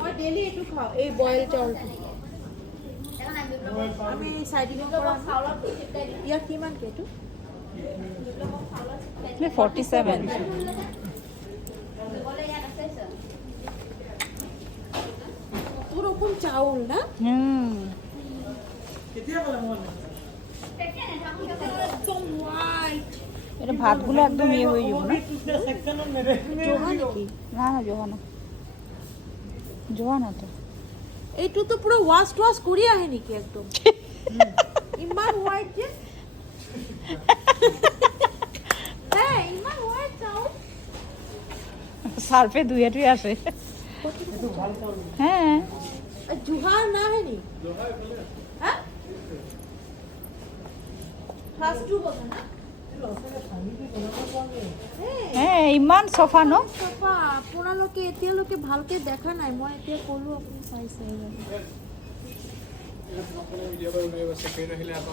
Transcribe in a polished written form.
মই ডেইলি এইটো খাওঁ, এই বইল চাউলটো। আমি চাইডিঙৰ পৰা ইয়াৰ কিমান কেইটো 47 ওরকম চাউল না একদম হোয়াইট। এটা ভাতগুলো একদম ইয়ে হয়ে যাবে না? জোহা নাকি? না না জোহানা তো এইটো তো পুরো ওয়াশ টোয়াশ কৰি আহে নেকি একদম? ইমান হোয়াইট যে হ্যাঁ ইমান হোয়াইট চাউল। সার্ফে ধুয়ে টুয়ে আসে। হ্যাঁ জোহা না হে নি হ্যাঁ ফাস্টু কথা না হ্যাঁ ইমান চফা ন? চাফা আপোনালোকে এতিয়ালৈকে ভালকে দেখা নাই, মই এতিয়া ক'লো আপুনি চাইছে।